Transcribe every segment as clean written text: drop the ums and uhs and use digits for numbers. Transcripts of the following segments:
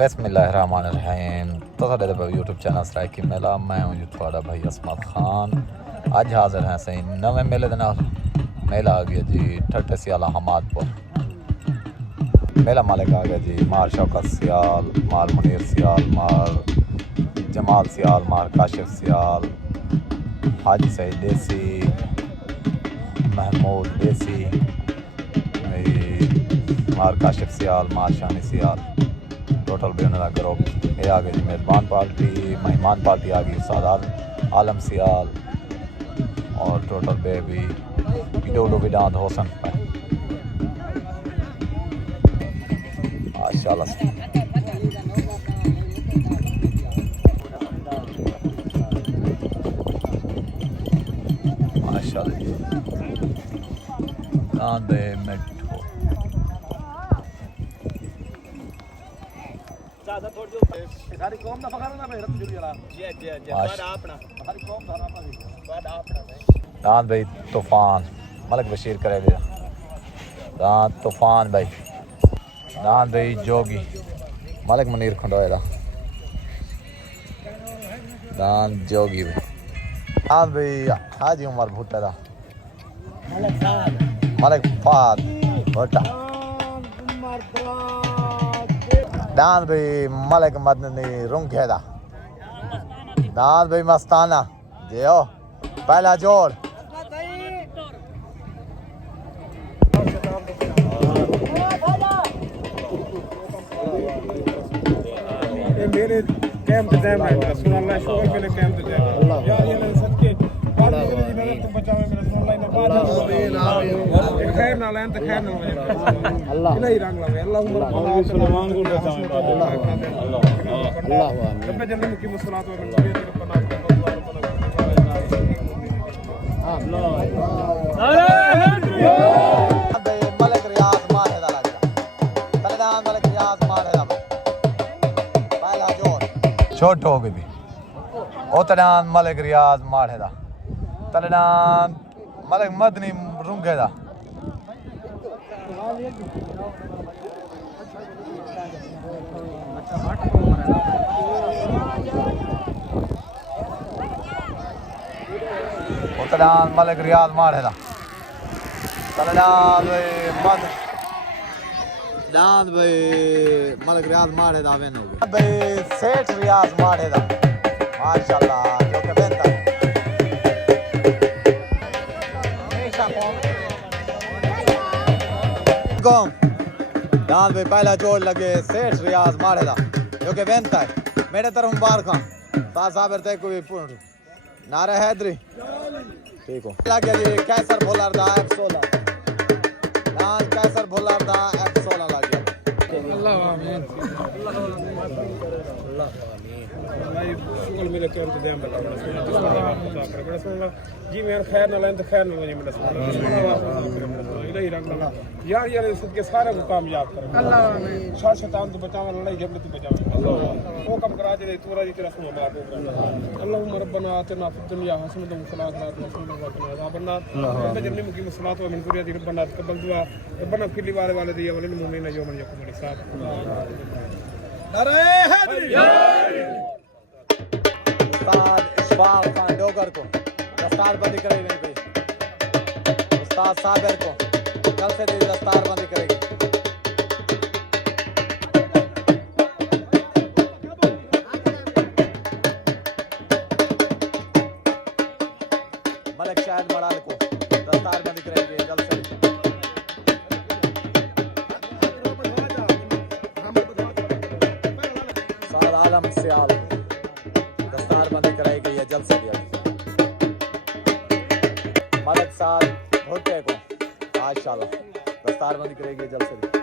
बिस्मिल्लाहिर्रहमानिर्रहीम। तो साढ़े यूट्यूब चैनल सराइकी मेला, मैं हूँ थोड़ा भाई असमत खान। अज हाजिर हैं सही नवे मेले के नाल। मेला आ गया जी ठट्टे सियाला हमादपुर। मेला मालिक आ गया जी मार शौकत सियाल, मार मुनीर सियाल, मार जमाल सियाल, मार काशिफ सियाल, हाजी सईद देसी, महमूद देसी, मार काशिफ सियाल, मार शानी सियाल। टोटल भी उन्होंने ग्रुप ये आ गई जी मेज़बान पार्टी, मेहमान पार्टी आ गई उस्ताद आलम सियाल और टोटल बे भी वीडियो विदांत होसन माशाल्लाह। कांदे मिठो सारी कौम दा फखर ना मेहरत जुड़ी वाला जी बात आपना सारी कौम दा ना बात आपना दांत भाई तूफान मलिक बशीर करेगा। दांत तूफान भाई, दांत भाई जोगी मलिक मुनीर खंडोएगा। दांत जोगी भाई, दांत भाई हाजी उमर भुट्टा दा, मलिक फाद भुट्टा। दांत भाई मलिक मदनी रुंगे दा। दांत भाई मस्ताना जियो पहला जोड़। मेरे कैंप पे टाइम है सुन अल्लाह शुक्र मेरे कैंप पे टाइम यार ये सबके बाद मेरी मदद तो बचावे मेरे सुन अल्लाह ने बाद खैर ना लाइन तो खैर ना हो अल्लाह नहीं रंग लगे अल्लाहुम्मा मुसलमान को बचावे अल्लाह आमीन रब जल्दी मुकी मुसलात व मनसूरियत रब्बना मलिक रियाज मारेदा लगा तलदान मलिक रियाज मारेदा पहला जोर छोट हो गई ओतडान मलिक रियाज मारेदा तलदान मलिक मदनी रुंगेदा। ओतडान मलिक रियाज मारेदा तलदान मद दांत भाई मलिक रियाज मारेदा वेन हो गया भाई सेठ रियाज मारेदा माशाल्लाह जो के बेहतर कौन दांत भाई पहला जोड़ लगे सेठ रियाज मारेदा जो के बेहतर मेरे तरफ मुबारक साहब ते कोई नारा हैदरी ठीक हो लगे जी कैसर भोलार दा F16 दांत कैसर भोलार दा F16 लगे अल्लाह आमीन अल्लाह भाई शुक्र मेरे कैंप पे टाइम बता जी मेरे खैर ना लाइन तो खैर ना मुझे मेरा इलाही रंग लगा यार यार सदके सारे को कामयाब कर अल्लाह आमीन शाह शैतान तो बचावे लड़ाई झगड़े तो बचावे वो कम करा दे तोरा जी तेरा सुनो बात अल्लाहुम्मा रब्बना आतिना फिद दुनिया हसनतन व फिल आखिरति हसनतन व क़िना अज़ाबन नार रब्बना जन्नतनी मुक़ीम अस्सलात व मिन ज़ुर्रिय्यति रब्बना तक़ब्बल दुआ रब्बना इग़फिर ली व लिवालिदैय व लिल मुमिनीन यौमा यक़ूमुल हिसाब। नारे हैदरी उस्ताद इशफाक खान डोगर को दस्तार बंदी करेगी भाई। उस्ताद साबिर को कल से दस्तार बंदी करेगी। मलिक शाहिद मड़ाल को दस्तार बंदी करेगी जल्द से। साद आलम सियाल दस्तार बंदी कराएगी ये जल्द से जल्द। मलिक साद भुट्टे को माशाल्लाह दस्तार बंदी करेगी जल्द से जल्द।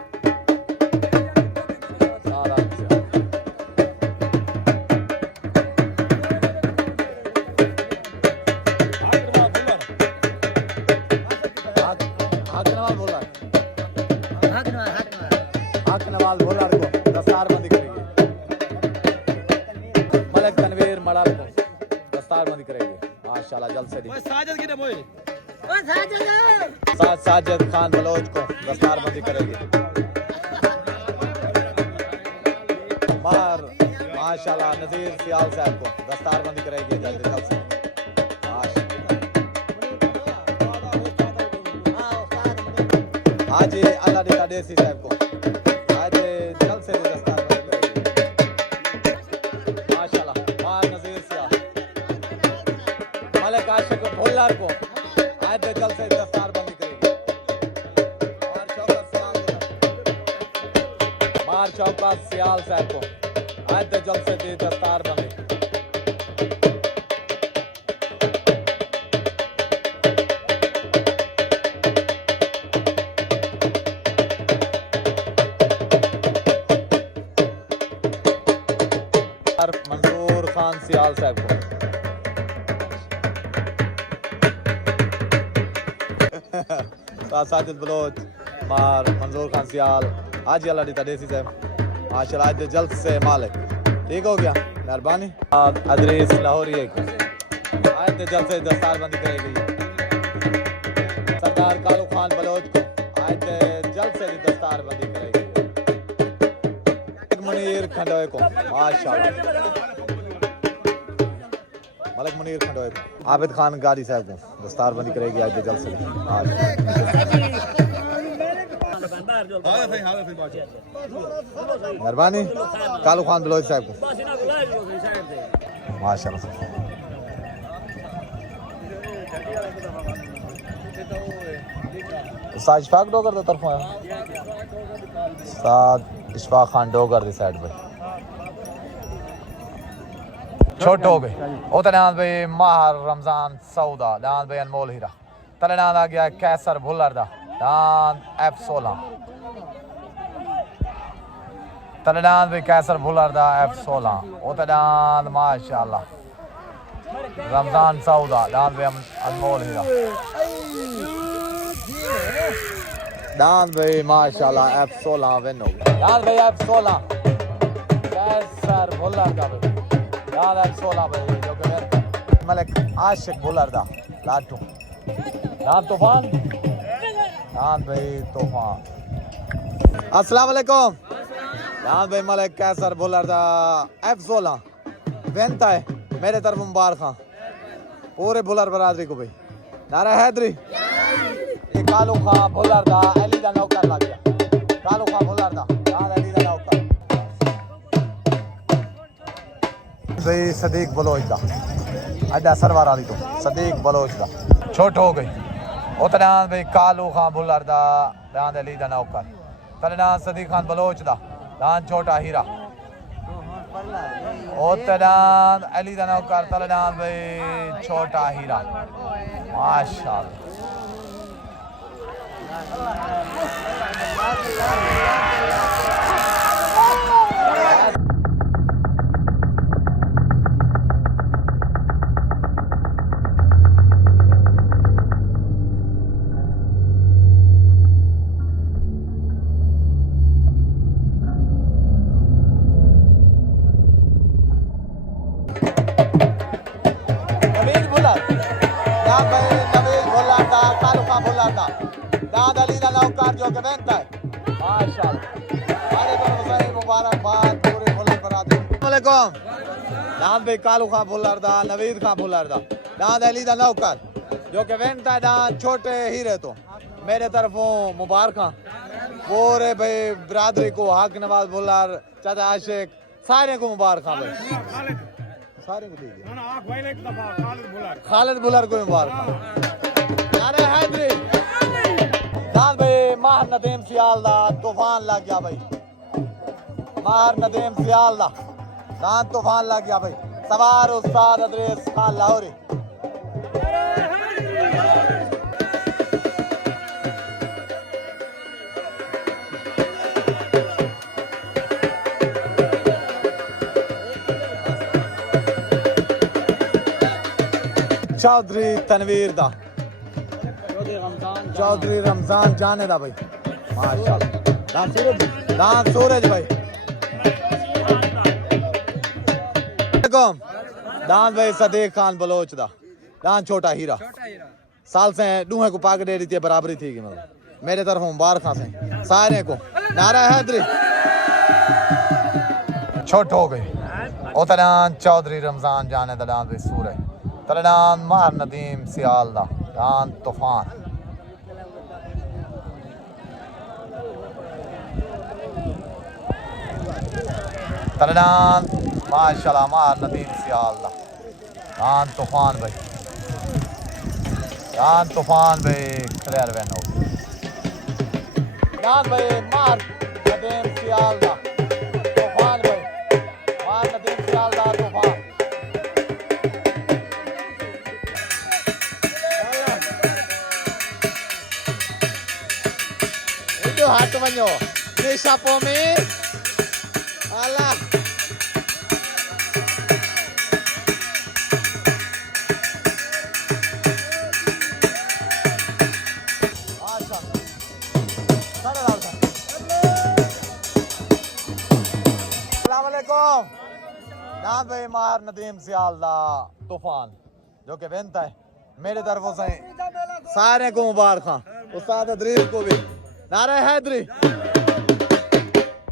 साद आलम सियाल नवाज भोलार को दस्तार बंदी करेगी। मलिक तनवीर मड़ाल को दस्तार बंदी करेगी माशाल्लाह जल्द से जल्द। साजिद खान बलोच को दस्तार बंदी करेगी। मार माशाल्लाह नजीर सियाल साहब को दस्तार बंदी करेगी जल्दी कल से आज अल्लाह दी देसी साहब को आज जल्द से दस्तार बंदी करेगी माशाल्लाह मार नजीर सियाल मलिक आशिक भुल्लर को आज जल्द से दस्तार बंदी करेगी मार शौकत सियाल साहब को आज जल्द से दस्तार बंदी मंसूर खान सियाल साहब को साजिद बलोच मार मंसूर खान सियाल आज अल्लाह दी देसी साहब माशाल्लाह आज जल्द से मालिक ठीक हो गया मेहरबानी अदरीस लाहौरी को आज जल्द से दस्तार बंदी करेगी सरदार कालू खान बलोच को आज जल्द से दस्तार बंदी करेगी मुनीर खंडोए को माशाल्लाह मलिक मुनीर खंडोए को आबिद खान गाड़ी साहब को दस्तार बंदी करेगी आज जल्द से मेहरबानी कालू खान बलोच साहब को माशाल्लाह उस्ताद इशफाक डोगर दी तरफों है उस्ताद इशफाक खान डोगर दी साइड पे छोट हो गए ओ तनाद भाई माहर रमजान सऊदा दान भाई अनमोल हीरा तनाद आ गया कैसर भुल्लर दा दान F16 तनाद भाई कैसर भुल्लर दा F16 ओ तनाद माशाल्लाह रमजान सऊदा दान भाई अनमोल हीरा दान भाई माशाल्लाह F16 विन हो गया दान भाई F16 कैसर भुल्लर दा भाई दान F16 भाई जो कि मलिक आशिक भुल्लर दा लाटू दान तूफान दान भाई तूफान अस्सलाम वालेकुम दान भाई मलिक कैसर भुल्लर दा F16 वेंता है मेरे तरफ मुबारक पूरे भुल्लर बरादरी को भाई नारा हैदरी कालू खां भुल्लर दा अली दा नौकर लग गया कालू खां भुल्लर दा दान अली दा नौकर भाई सदीक बलोच दा अड्डा सरवार वाली तो सदीक बलोच दा छोट हो गई उतना भाई कालू खां भुल्लर दा दान अली दा नौकर तलना सदीक खान बलोच दा दान छोटा हीरा उतना अली दा नौकर तलना भाई छोटा हीरा माशाल्लाह दाद अली दा नौकर जो के बनता है माशाल्लाह सारे को सही मुबारकबाद पूरे भुल्लर बरादरी वालेकुम दाद भाई कालू खां भुल्लर दा नवीद खां भुल्लर दा दाद अली दा नौकर जो के बनता है दाद छोटे हीरे तो मेरे तरफों मुबारक पूरे भाई बरादरी को हक नवाज भुल्लर चाचा आशिक सारे को मुबारक भाई सारे को दीजिए खालिद भुल्लर को मुबारक नारे हैदरी दान भाई माहर नदीम सियाल दा तूफान लग गया भाई माहर नदीम सियाल दा दान तूफान लग गया भाई सवार उस्ताद अदरीस खान लाहौरी चौधरी तनवीर दा चौधरी रमजान जाने दा भाई माशाल्लाह दान सूरज भाई दान भाई सदीक खान बलोच दा दान छोटा हीरा साल से दूहे को पाक दे दी थी बराबरी थी मतलब मेरे तरफ मुबारक से सारे को नारा हैदरी छोट हो गई ओ तलान चौधरी रमजान जाने दलान भी सूर तलान मार नदीम सियाल दा दान तूफान तलान माशाल्लाह मार नदीम सियाल दा दान तूफान भाई क्लियर वैन हो दान भाई मार नदीम सियाल दा तूफान भाई मार नदीम सियाल दा तूफान itu hatu manyo ni sapo mi alah नाम भाई मार नदीम सियाल दा तूफान जो कि बेनता है मेरे तरफों से सारे को मुबारक उस्ताद अदरीस को भी नारे हैदरी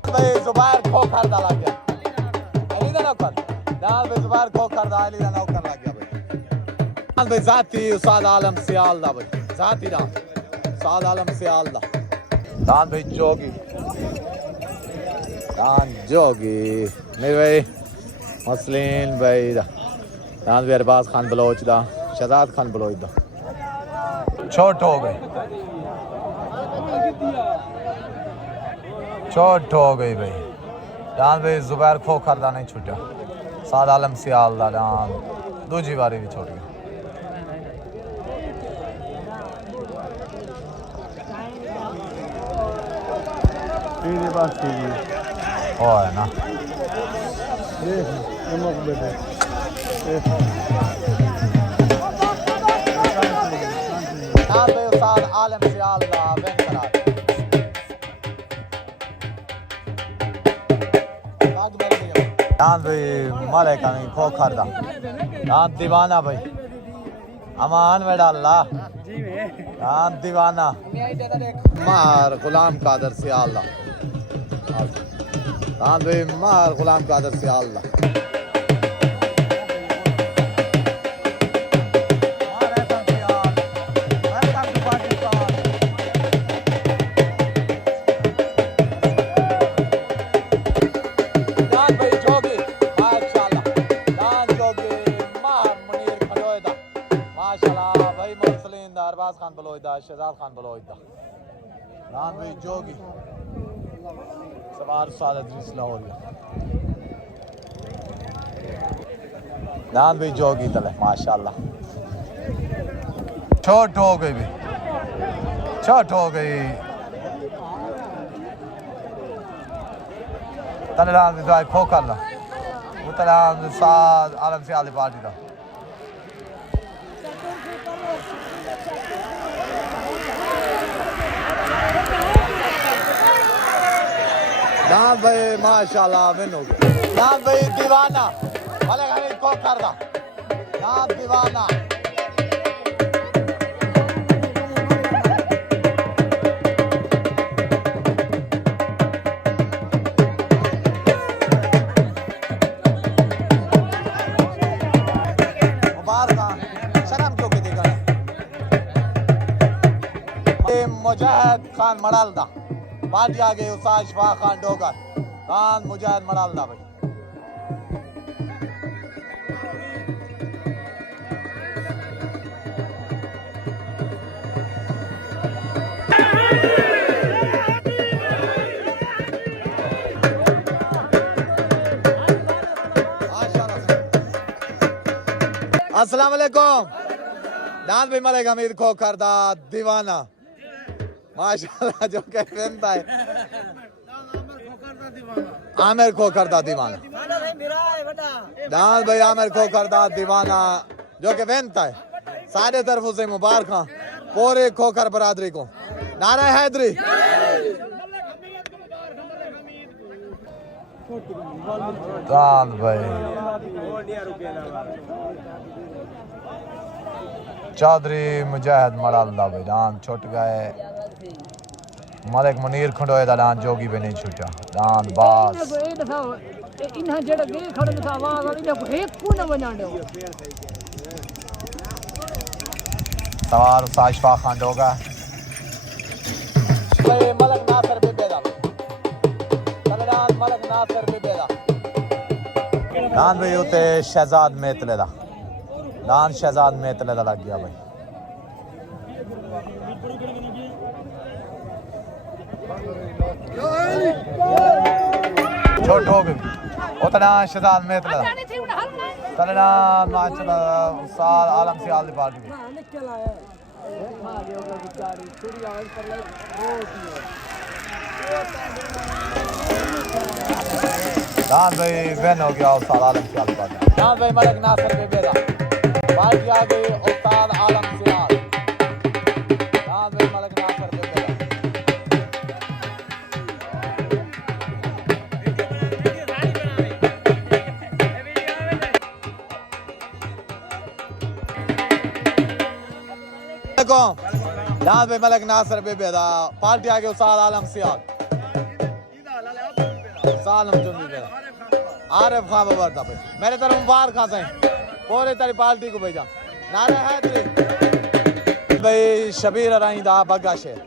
भाई जुबायर खोखर दा लग गया अली दा नौकर नाम भाई जुबायर खोखर दा अली दा नौकर लग गया भाई नाम भाई जाती उस्ताद आलम सियाल दा भाई जाती नाम उस्ताद आलम सियाल दा दान भाई जोगी मेरे भाई मसलिन भाई दा दान भाई अरबाज खान बलोच दा शहजाद खान बलोच दा छोट हो गई भाई दान भाई जुबैर खोखर दा नहीं छुटा साद आलम सियाल दा दान दूजी बारी भी छुट गई ओ है ना आलम सियाल दा बेहतरार दान भाई मारे का नहीं खोखर दा दान दीवाना भाई अमान में डाला दान दीवाना मार गुलाम कादर सियाल दा दान भाई मार गुलाम कादर सियाल दा अरबाज खान बलोच दा शहजाद खान बलोच दा नाम भाई जोगी सवार उस्ताद अदरीस लाहौरिया नाम भाई जोगी तले माशाल्लाह छोट हो गई तले नाम भाई खो करना वो तले साद आलम से आली पार्टी दा नाम भाई माशाल्लाह विन हो गया नाम भाई दीवाना वाले खाने को कर दा नाम दीवाना मुबारक शर्म क्यों के देखा मुजाहिद खान मड़ाल दा पार्टी आ गई उस्ताद शफा खान डोगर खान मुजाहिद मड़ाल दा भाई अस्सलाम वालेकुम दान भी मलेगा मीर खोखर दा दीवाना माशाल्लाह जो कहता है आमिर खोखर दा दीवाना दान भाई आमिर खोखर दा दीवाना जो कि बेनता है सारे तरफों से मुबारक पूरे खोखर बरादरी को नारा हैदरी दान भाई चौधरी मुजाहिद मड़ाल दा भाई दान छुट गए मलिक मुनीर खंडोए दा दान जोगी भी नहीं छुटा दान बास ते इन्हां जेड़ा गे खड़न सा आवाज वाली ने एक को न वञण ॾियो सवार उस्ताद इशफाक खान होगा मलक नासिर बेबेदा तलडान मलक नासिर बेबेदा दान भाई उते शहजाद मेतले दा दान शहजाद मेतले दा लग गया भाई छोट हो गई उतना शहजाद मेतले दा तलडान माचला उस्ताद आलम सियाल दी पार्टी दान भाई वैन हो गया उस्ताद आलम सियाल दी पार्टी दान भाई मलक नासिर बेबेदा पार्टी आ गई उस्ताद आलम सियाल दान भाई मलक नासिर बेबेदा दान भाई मलक नासिर बेबेदा पार्टी आ गई उस्ताद आलम सियाल सालम जुम्मी बेदा आरिफ खान बबरदा भाई मेरे तरफ मुबारक खां साईं पूरे तेरी पार्टी को भेजा नारे है तेरे भाई शबीर अराइंदा बग्गा शेर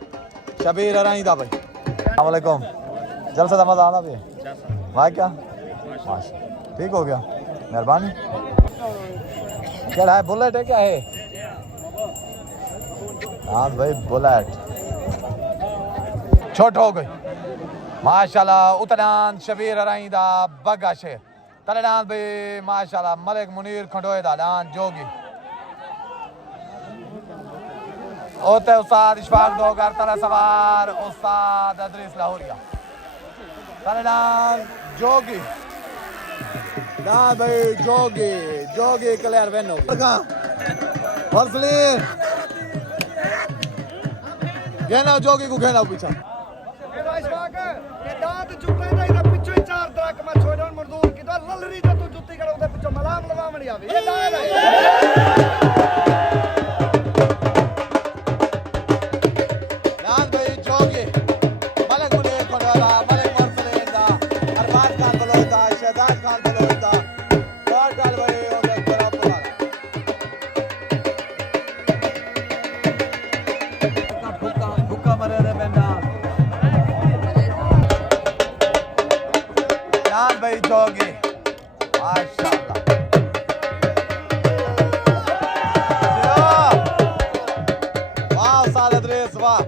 शबीर अराइंदा भाई अस्सलाम वालेकुम जलसा दा मजा आना भाई वाह क्या माशा ठीक हो गया मेहरबानी क्या है बुलेट है क्या है हाँ भाई बुलेट छोट हो गई माशाल्लाह उतनान शबीर अराइंदा बग्गा शेर तलडान भाई माशाल्लाह मलिक मुनीर खंडोए दा डान जोगी ओते उस्ताद इशफाक दोगर तला सवार उस्ताद अदरीस लाहौरिया तलडान जोगी डान भाई जोगी जोगी क्लियर वेनो फर्सलीन घेना जोगी को घेना पीछा दांत चुके ना इधर पिछे चार ट्रक में छोड़न मजदूर की तो ललरी तो तू जुत्ती कर उधर पिछे मलाम लगावणी आवे ये दांत दान भाई जोगी मलिक मुनीर खंडोला मलिक मरसलीन दा अरबाज खान बलोचा शहजाद खान बलोचा और डाल भाई ओके बड़ा पुराना भूखा भूखा मरे रे बेंदा दान भाई जोगी माशाल्लाह वाह उस्ताद अदरीस वाह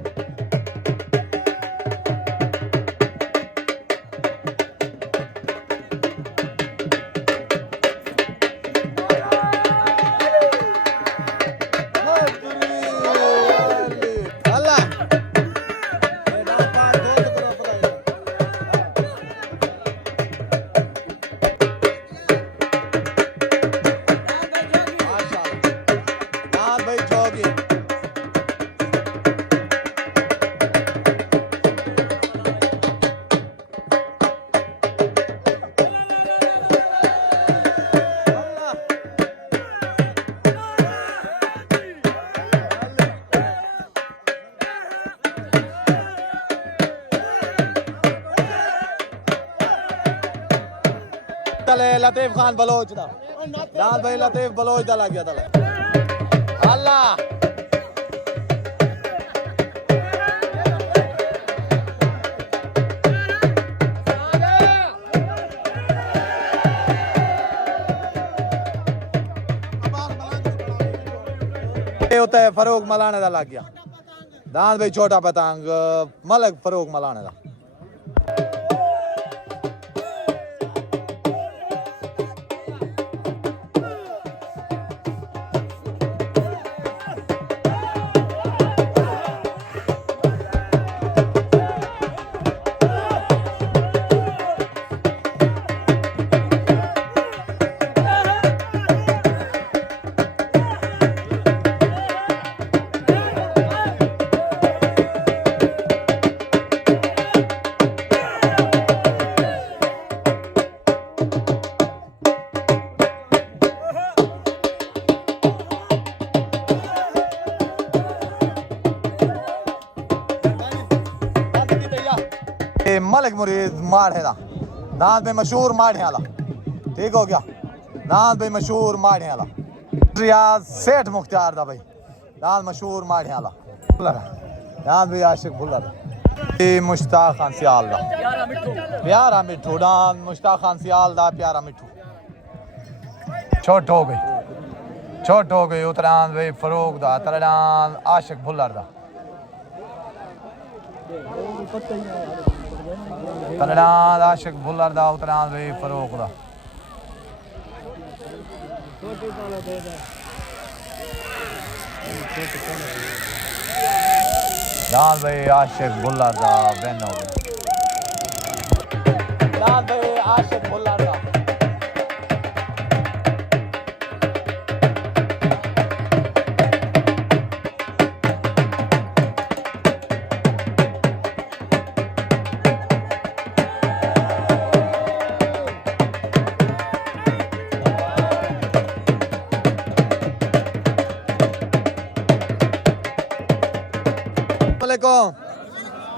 तले लतीफ खान बलोच दा दान भाई लतीफ बलोच दा लग गया तले अल्लाह होता है फरूक मलाने दा लग गया दान भाई छोटा पतंग मलक फरूक मलाने दा मलिक मुरीद मार है ना दांत भाई मशहूर माढ़े वाला, ठीक हो गया। दांत भाई मशहूर माढ़े वाला, रियाज सेठ मुख्तार दा भाई, दांत मशहूर माढ़े वाला, दांत भाई आशिक भुल्लर, मुश्ताक खान सियाल दा प्यारा मिठू, दांत मुश्ताक खान सियाल दा प्यारा मिठू। छोट हो गई, छोट हो गई उतरान भाई फरूक दा, तरडान आशिक भुल्लर दा, तरडान आशिक भुल्लर दा, उतरान भाई फरूक दा। दान भाई आशिक भुल्लर दा बेन हो गई, दान भाई आशिक भुल्लर दा।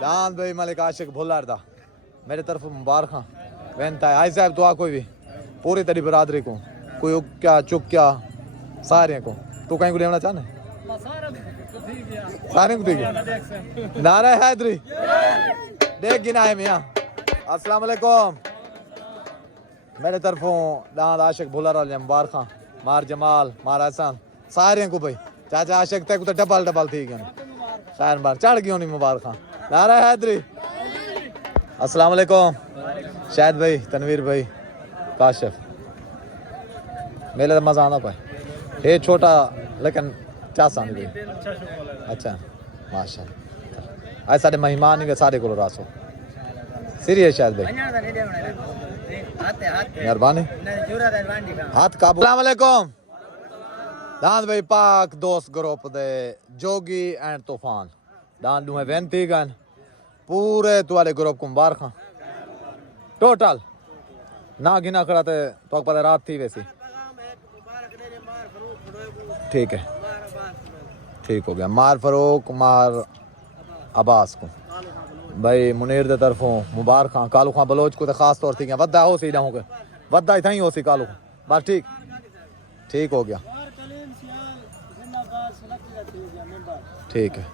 दान भाई मलिक आशिक भुल्लर दा, मेरे तरफ मुबारक वेनता है। आई साहब दुआ कोई भी पूरी तरी बरादरी को, कोई उक क्या चुक क्या सारे को, तू कहीं को लेना चाहना सारे को ठीक है। नारा हैदरी देख गिना है मियाँ। अस्सलाम वालेकुम, मेरे तरफों दान आशिक भुल्लर वाले मुबारक, मार जमाल मार हसन सारे को भाई, चाचा आशिक तक तो डबल डबल थी गया खैर बार चढ़ गई होनी मुबारक। नारा हैदरी। अस्सलाम वालेकुम शाहिद भाई, तनवीर भाई, काशिफ, मेले का मजा आना पाए। ये छोटा लेकिन चासा नहीं भाई, अच्छा माशाल्लाह। आज सारे मेहमान ही सारे को रासो सीरियस शायद भाई, मेहरबानी हाथ काबू। अस्सलाम वालेकुम दान भाई पाक दोस्त ग्रुप दे जोगी एंड तूफान, दान दुहे वेनती गन पूरे तुम्हारे ग्रुप को मुबारक टोटल ना गिना खड़ा थे तो पता रात थी वैसी, ठीक है ठीक हो गया। मार फरूक मार अब्बास को भाई, मुनीर दे तरफों मुबारक, कालू खां बलोच को तो खास तौर थी वदा हो सी हो गए, वदा ही हो सी कालू बस, ठीक ठीक हो गया, ठीक है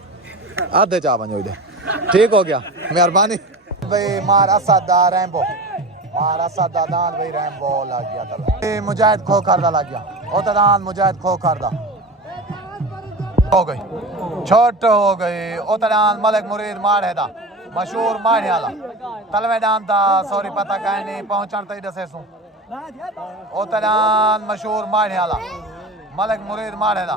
आधे चा वजो दे, ठीक हो गया मेहरबानी भाई। मार असद दा रैम्बो, मार असद दा दान भाई रैम्बो लग गया था, मुजाहिद खो करदा लग गया ओ तो दान मुजाहिद खो करदा हो गई, छोट हो गई ओ तो दान मलिक मुरीद माढ़े दा मशहूर माढ़े वाला, तलवे दान दा सॉरी पता कहीं नहीं पहुंचण तई दसे सू ओ तो दान मशहूर माढ़े वाला मलिक मुरीद माढ़े दा।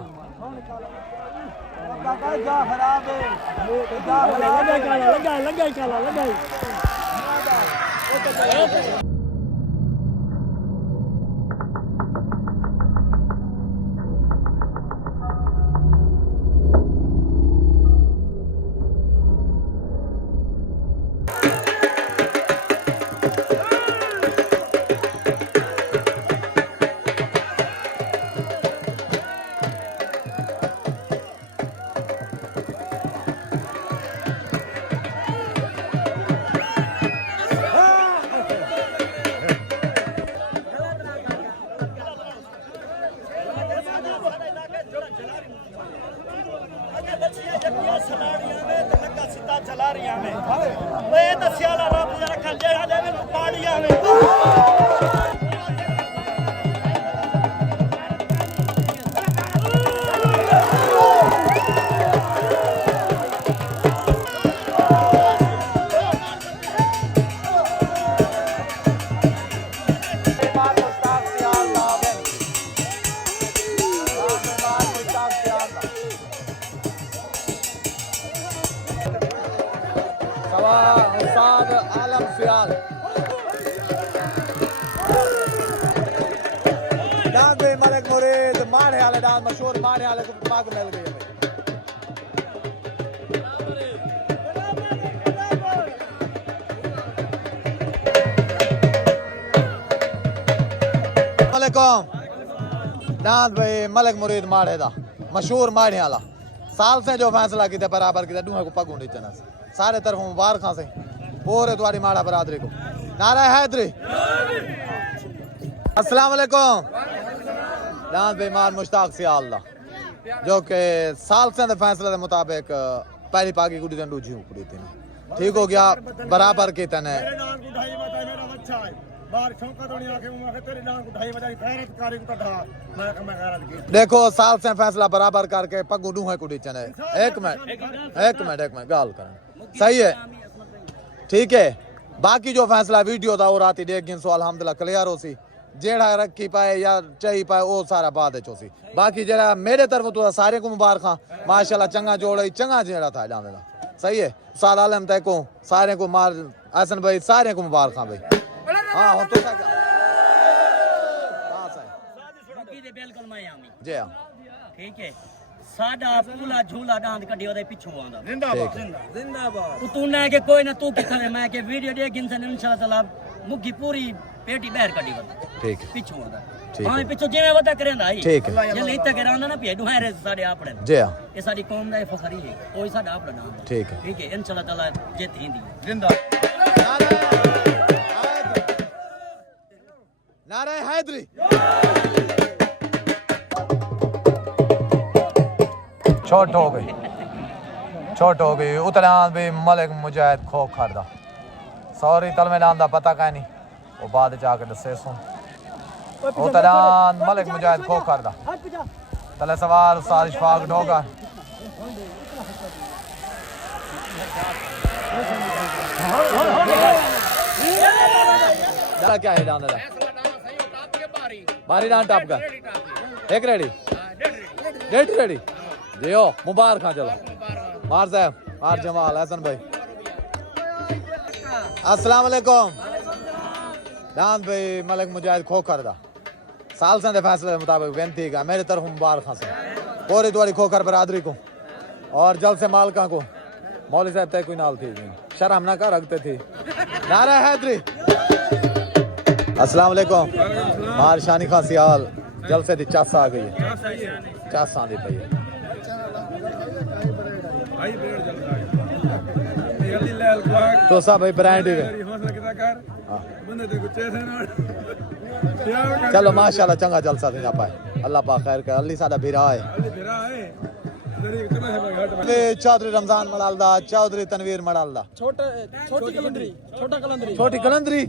मलिक मुरीद माढ़े वाले डांस मशहूर माढ़े वाले को पाग मिल गई है। डांस भाई मलिक मुरीद माढ़े दा मशहूर माढ़े वाला, साल से जो फैसला किया बराबर किया दूहे को पगू नीचे सारे तरफ मुबारक से पूरे तुम्हारी माड़ा बरादरी को। नारा हैदरी। अस्सलाम वालेकुम। दान बेईमान मुश्ताक सियाल दा जो कि साल से फैसले के मुताबिक पहली पाकी कुड़ी ने दूजी कुड़ी थी ठीक हो गया बराबर की तने देखो साल से फैसला बराबर करके पग्गू दूहे कुड़ी चने एक मिनट गाल कर सही है ठीक है। बाकी जो फैसला वीडियो था वो राती देख गिन सो अल्हम्दुलिल्लाह क्लियर हो सी जेड़ा रखी पाए या चाही पाए वो सारा बाद चोसी बाकी जेड़ा मेरे तरफ तो सारे को मुबारक माशाल्लाह चंगा जोड़ चंगा जेड़ा था जाने दा सही है उस्ताद आलम तक को सारे को मार हसन भाई सारे को मुबारक भाई हां हो तो सा बिल्कुल मैं आमी जी हां ठीक है साडा पूला झूला डांद कड्डी ओदे पिछो आंदा जिंदाबाद तू ना के कोई ना तू किथे मैं के वीडियो देख इंसान इंशाल्लाह ताला मुगी पूरी पेटी बाहर कड्डी वदा ठीक है पिछो आंदा ठीक हां पिछो जिवें वदा करेंदा ही ठीक है जे लेते करांदा ना पेडू है साडे आपड़े जी हां ये साडी कौम दा फखरी है कोई साडा आपड़ा नाम ठीक है इंशाल्लाह ताला जीत हिंदी नारा हैदरी छोट हो गई उतना भी मलिक मुजाहिद खो खरदा सॉरी तल में नाम दा पता का नहीं वो बाद जाके दसे सुन उतना मलिक मुजाहिद खो खरदा तले सवाल उस्ताद इशफाक डोगा क्या है डांदा बारी डांड टॉप का एक रेडी रेडी जियो मुबारक चलो मार साहब मार जमाल हसन भाई अस्सलाम वालेकुम दान भाई मलिक मुजाहिद खोखर दा साल से फैसले के मुताबिक बेनती का मेरी तरफ मुबारक से पूरी तुम्हारी खोखर बरादरी को और जल से मालका को मौलवी साहब तय कोई नाल थी शर्म ना कर रखते थी नारा हैदरी अस्सलाम वालेकुम मार शानी खां सियाल जल से दी चासा आ गई है चासा दी पई है तो सब भाई ब्रांड ही चलो माशाल्लाह चंगा जलसा थी ना पाए अल्लाह पाक खैर करे अल्ली साडा भीरा है चौधरी रमजान मलालदा चौधरी तनवीर मलालदा छोटी कलंदरी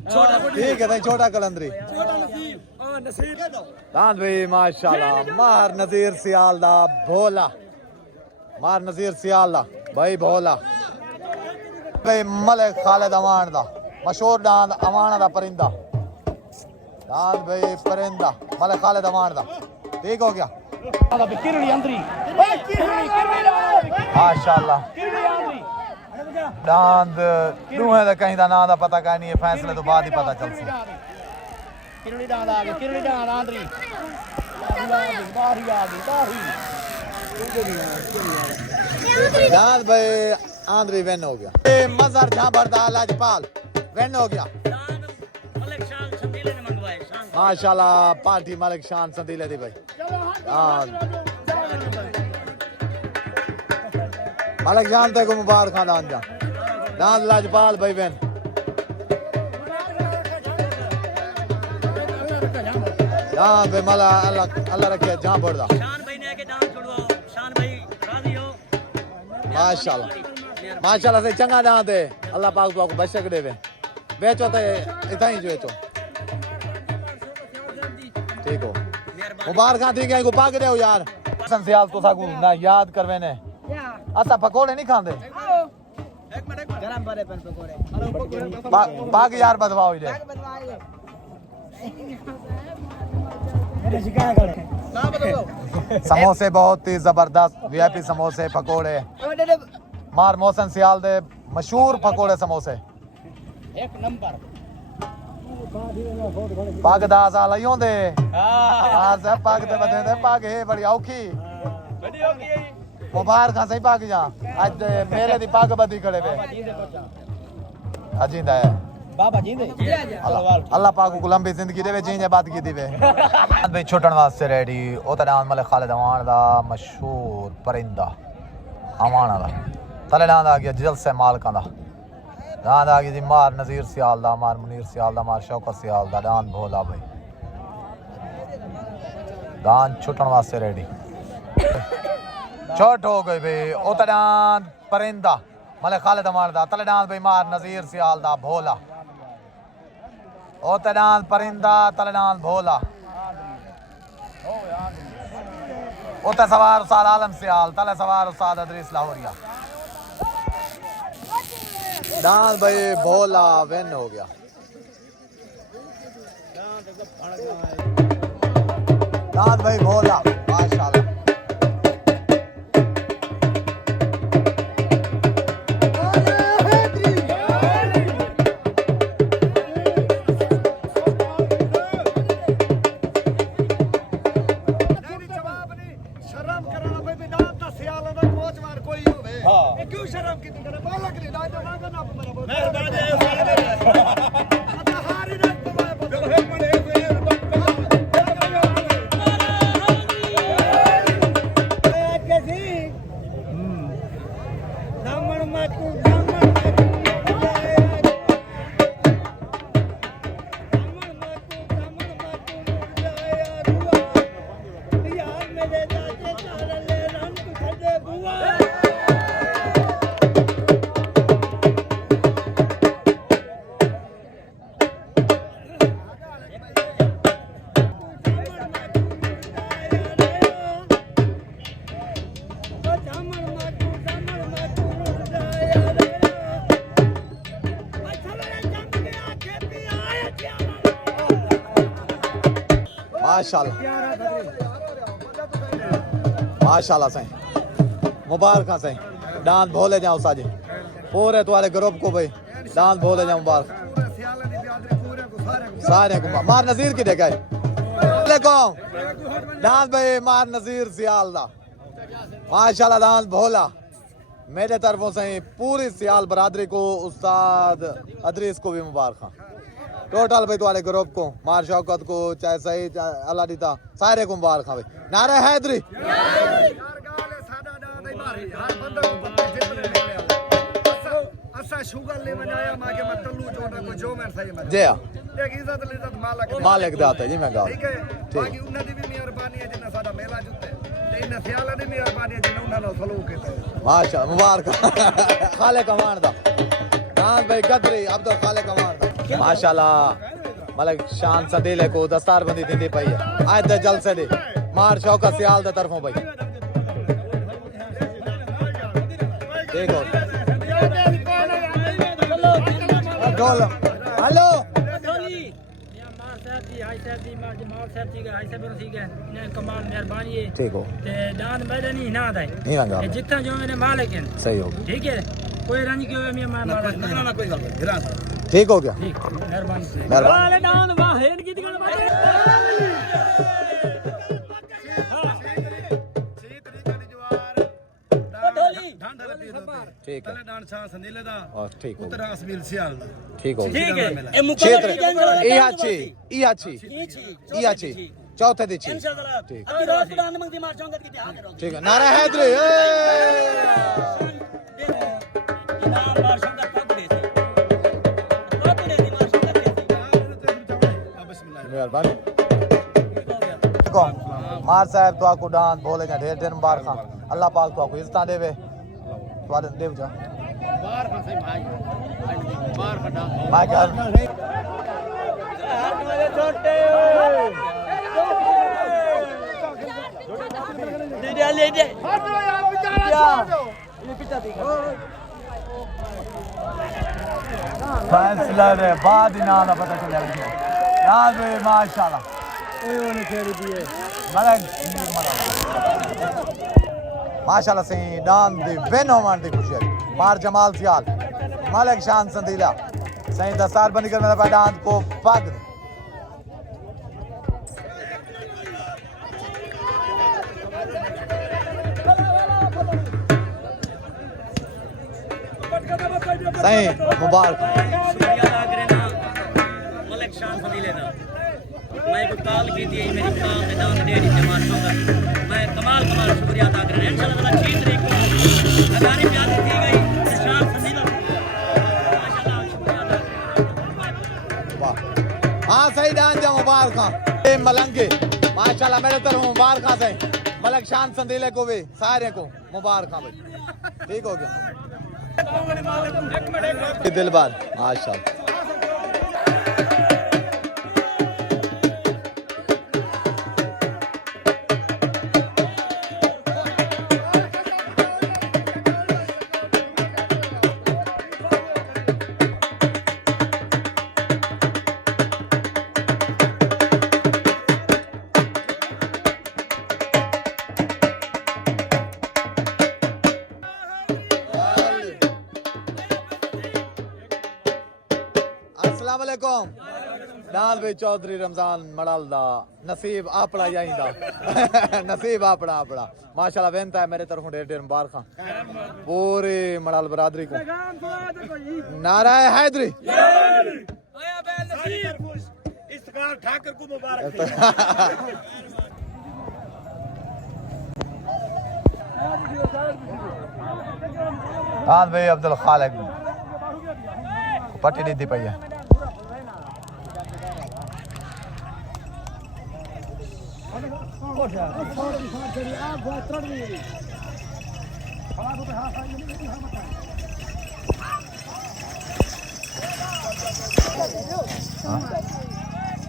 ठीक है भाई छोटा कलंदरी दान भाई माशाल्लाह मार नजीर सियालदा भोला मार नजीर सियालदा भाई भोला भाई मलिक खालिद अमान दा मशहूर डांद अमान दा परिंदा दान भाई परिंदा मलिक खालिद अमान दा ठीक हो गया माशाल्लाह डांद दूहे दा कहीं दा नाम दा पता का नहीं है फैसले तो बाद ही पता चल सी दान भाई आंद्री वेन हो गया मजहर झाबरदा लाजपाल वेन हो गया माशाल्लाह पार्टी मलिक शान संदीले दी भाई मलिक शान ते को मुबारक दान जा दान लाजपाल भाई वेन दान भाई मला अल्लाह रखे जहां बढ़दा शान भाई ने के दान छोड़वाओ शान भाई राजी हो माशाल्लाह से चंगा दान दे अल्लाह पाक को बशक देवे बेचो ते इतना ही बेचो ठीक हो मुबारक थी गई को पाक दे यार हसन सियाल तो साकू ना याद करवे ने असा पकोड़े नहीं खांदे एक मिनट गरम वाले पेन पकोड़े पाक यार बदवाओ दे समोसे बहुत ही जबरदस्त वीआईपी समोसे पकोड़े मार मोहसन सियाल दे मशहूर पकोड़े समोसे एक नंबर पग दा साल आइयों दे हां सब पग ते बदे दे पग है बड़ी औखी मुबारक सही पग जा आज मेरे दी पग बदी खड़े वे अजींदा है बाबा जींदे अल्लाह पाक को लंबी जिंदगी देवे जीने बात की दीवे भाई छोटन वास्ते रेडी ओता नाम मलिक खालिद अमान दा मशहूर परिंदा अमान दा तले नाम आ गया जल से मालका दा दांद आ गई जी मार नज़ीर सियालदा, मार मुनीर सियालदा, मार शौकत सियालदा, दांद भोला भाई दांद छुटन वास्ते रेडी। चोट हो गई भाई उतर दांद परिंदा मले खालिद मारदा तले दांद भाई मार नज़ीर सियालदा भोला उतर दांद परिंदा तले दांद भोला उतर सवार उस्ताद आलम सियाल तले सवार उस्ताद अदरीस लाहौरिया। दांद भाई भोला विन हो गया। दांद भाई भोला माशाल्लाह। शर्म कराना भाई दांत दा सियाल दा कोचवार कोई होवे ए क्यों शर्म की करे बालक रे दांत ना ना मेरा बहुत मेहरबानी है अच्छा हारी ना तुम्हारे बहुत चलो एक मिनट कैसी दामन माकू माशाल्लाह माशाल्लाह सही मुबारक सही दांत भोले जाओ साजे पूरे तुम्हारे ग्रुप को भाई दांत भोले जाओ मुबारक सारे को मार नज़ीर की देखा दांत भाई मार नज़ीर सियालदा माशाल्लाह दांत भोला मेरे तरफों से पूरी सियाल बरादरी को उस्ताद अदरीस को भी मुबारक। टोटल भाई तुम्हारे ग्रुप को मार शौकत को चाहे सही अल्लाह दीता सारे को मुबारक भाई। नारे हैदरी जी मालिक दाता जी मैं गा ठीक है बाकी उन्हां दी भी मेहरबानी है जिन्ना साडा मेला जुते ते इन सियाला दी मेहरबानी है जिन्ना उन्हां नाल सलूक कीता माशाअल्लाह मुबारक खाले कमान दा दांत भाई कदरी अब्दुल खाले कमान दा माशाल्लाह मलिक शान सदीले को दस्तार बंदी दी पई है आज द जलसे दे मार शौकत सियाल दा तरफों भाई देखो ढोल हेलो ठीक हो दान मैंने नहीं ना दे नहीं रंगा जितना जो मेरे मालिक हैं सही हो ठीक है कोई रानी क्यों है मैं मार ना कोई गल ठीक हो गया मेहरबानी मेहरबानी दान वाह है की दिखा ठीक है दान शाह संदीले दा और ठीक हो उतर असमील सियाल ठीक हो ठीक है ए क्षेत्र मुकम्मल ई अच्छी चौथे दी छी इंशाअल्लाह ठीक अभी रोज दान मंगती मार चौंगत की ध्यान रखो ठीक है नारा हैदरी इनाम मार चौंगत पकड़े से पकड़े दी मार चौंगत के मेहरबानी मार साहब तो आपको डांस बोले जा ढेर ढेर मुबारक अल्लाह पाक तो आपको इज्जत देवे तो देव जा बाहर का सही भाई बाहर का डांस मैं क्या छोटे ले दे फैसला रे बाद ही ना पता चल गया याद है माशाल्लाह माशाल्लाह से डांस दी वेन होमन दी खुशी मार जमाल सियाल मालिक शान संदीला सही दस्तार बंदी कर मेरा डांस को पग सही मुबारक मलिक शान फजीले दा मैं को कॉल की थी मेरी कॉल में दान दे दी जमात होगा मैं कमाल शुक्रिया अदा कर रहा हूं इंशाल्लाह 6 तारीख को हजारी प्यार दी गई शान फजीला माशाल्लाह खां मलंगे माशाल्लाह मेरे तरफ मुबारक से मलक शान संदीले को भी सारे को मुबारक भाई ठीक हो गया दिलबार माशाल्लाह अस्सलामुअलैकुम नाल भाई चौधरी रमजान मड़ल दा नसीब अपना जाइंदा नसीब अपना अपना माशाल्लाह बेनता है मेरे तरफों ढेर ढेर मुबारक पूरी मड़ल बरादरी को नारा हैदरी इफ्तिखार ठाकर को मुबारक हां भाई अब्दुल खालिक पट्टी दी पई है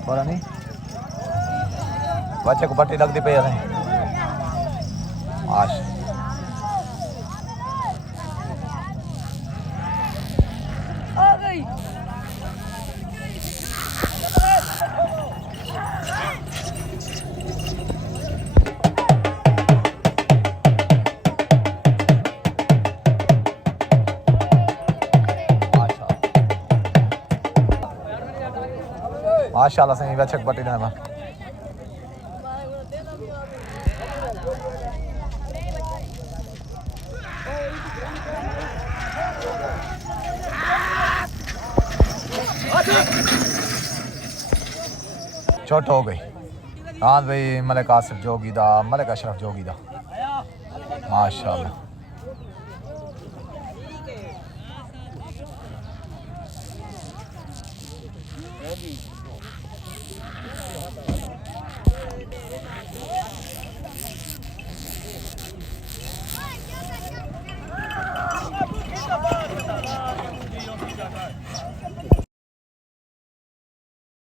बोला नहीं बच्चे को पट्टी लगती पई है आश आ गई माशाल्लाह सही बच्चे को पट्टी देना चोट हो गई हाँ भाई मलिक आसिफ जोगी दा मलिक अशरफ जोगी दा माशाल्लाह